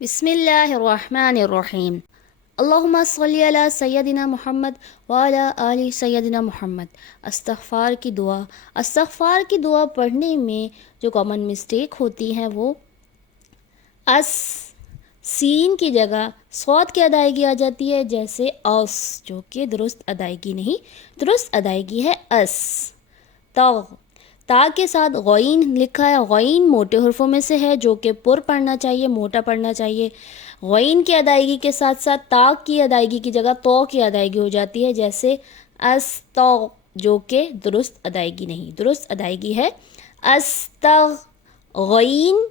بسم اللہ الرحمن الرحیم۔ اللہم صلی علی سیدنا محمد وعلی آل سیدنا محمد۔ استغفار کی دعا پڑھنے میں جو کامن مسٹیک ہوتی ہیں وہ سین کی جگہ صاد کی ادائیگی آ جاتی ہے، جیسے اس، جو کہ درست ادائیگی نہیں، درست ادائیگی ہے اس۔ تا کے ساتھ غین لکھا ہے، غین موٹے حرفوں میں سے ہے جو کہ پر پڑھنا چاہیے، موٹا پڑھنا چاہیے۔ غین کی ادائیگی کے ساتھ ساتھ تا کی ادائیگی کی جگہ تو کی ادائیگی ہو جاتی ہے، جیسے استغ، جو کہ درست ادائیگی نہیں، درست ادائیگی ہے استغ۔ غین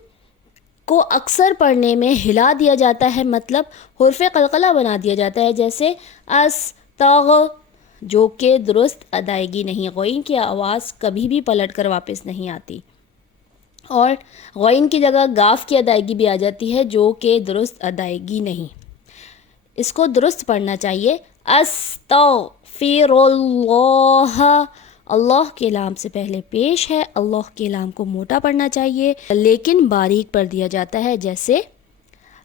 کو اکثر پڑھنے میں ہلا دیا جاتا ہے، مطلب حرف قلقلہ بنا دیا جاتا ہے، جیسے استغ، جو کہ درست ادائیگی نہیں۔ غین کی آواز کبھی بھی پلٹ کر واپس نہیں آتی، اور غین کی جگہ گاف کی ادائیگی بھی آ جاتی ہے، جو کہ درست ادائیگی نہیں۔ اس کو درست پڑھنا چاہیے استغفر اللہ۔ اللہ کے لام سے پہلے پیش ہے، اللہ کے لام کو موٹا پڑھنا چاہیے لیکن باریک پڑھ دیا جاتا ہے، جیسے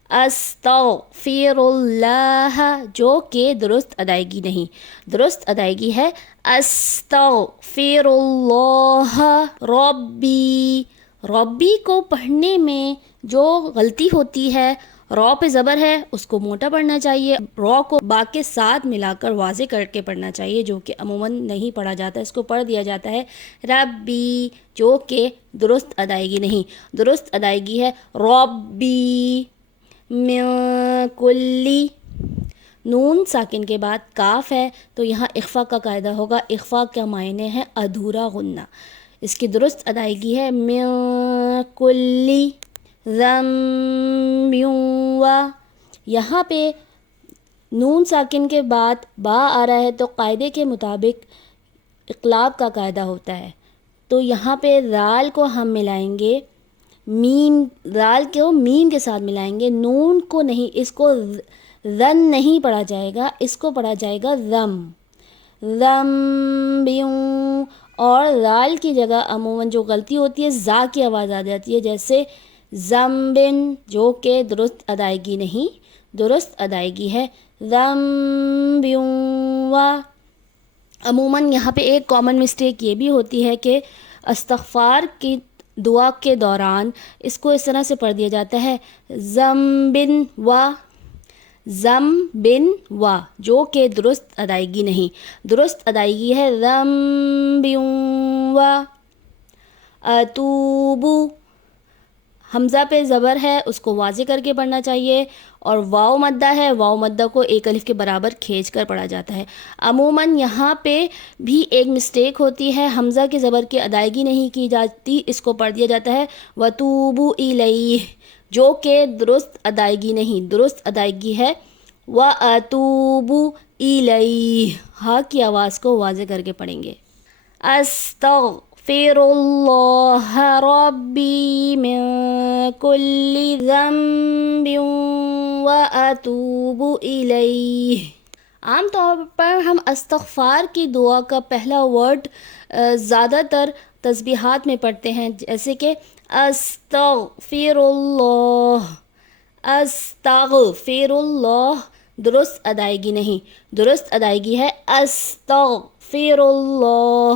استغفر اللہ، جو کہ درست ادائیگی نہیں، درست ادائیگی ہے استغفر اللہ۔ ربی، ربی کو پڑھنے میں جو غلطی ہوتی ہے، رو پہ زبر ہے، اس کو موٹا پڑھنا چاہیے، رو کو با کے ساتھ ملا کر واضح کر کے پڑھنا چاہیے، جو کہ عموماً نہیں پڑھا جاتا، اس کو پڑھ دیا جاتا ہے ربی، جو کہ درست ادائیگی نہیں، درست ادائیگی ہے ربی من کلی۔ نون ساکن کے بعد کاف ہے تو یہاں اخفا کا قاعدہ ہوگا، اخفا کا معنی ہے ادھورا غنہ، اس کی درست ادائیگی ہے من کلی ذنب و۔ یہاں پہ نون ساکن کے بعد با آ رہا ہے تو قاعدے کے مطابق اقلاب کا قاعدہ ہوتا ہے، تو یہاں پہ رال کو ہم ملائیں گے میم، رال کو میم کے ساتھ ملائیں گے، نون کو نہیں، اس کو رن نہیں پڑھا جائے گا، اس کو پڑھا جائے گا رم، رم بیوں۔ اور رال کی جگہ عموماً جو غلطی ہوتی ہے زا کی آواز آ جاتی ہے، جیسے زمبن، جو کہ درست ادائیگی نہیں، درست ادائیگی ہے ذنبیوں۔ عموماً یہاں پہ ایک کامن مسٹیک یہ بھی ہوتی ہے کہ استغفار کی دعا کے دوران اس کو اس طرح سے پڑھ دیا جاتا ہے زمبن و، زم بن و، جو کہ درست ادائیگی نہیں، درست ادائیگی ہے ذنبیوں و۔ اتوبو، حمزہ پہ زبر ہے، اس کو واضح کر کے پڑھنا چاہیے، اور واو مدہ ہے، واو مدہ کو ایک الف کے برابر کھینچ کر پڑھا جاتا ہے۔ عموماً یہاں پہ بھی ایک مسٹیک ہوتی ہے، حمزہ کے زبر کی ادائیگی نہیں کی جاتی، اس کو پڑھ دیا جاتا ہے وَتُوبُوا إِلَيْهِ، جو کہ درست ادائیگی نہیں، درست ادائیگی ہے وَأَتُوبُوا إِلَيْهِ، ہا کی آواز کو واضح کر کے پڑھیں گے۔ استغفر اللہ ربی من کل ذنب واتوب الیہ۔ عام طور پر ہم استغفار کی دعا کا پہلا ورڈ زیادہ تر تسبیحات میں پڑھتے ہیں، جیسے کہ استغفر اللہ، استغفر اللہ، درست ادائیگی نہیں، درست ادائیگی ہے استغفر اللہ۔